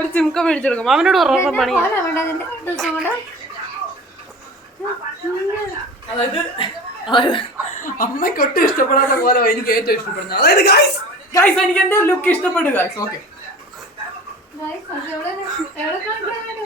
ഒരു ചിമുക്ക മേടിച്ചെടുക്കും അവനോട് ഉറപ്പ് പണി അതായത് അമ്മയ്ക്ക് ഒട്ടും ഇഷ്ടപ്പെടാത്ത പോലെ എനിക്ക് ഏറ്റവും ഇഷ്ടപ്പെടുന്നത് അതായത് ഗൈസ് ഗൈസ് എനിക്ക് എന്റെ ലുക്ക് ഇഷ്ടപ്പെടുക ഗൈസ് ഓക്കെ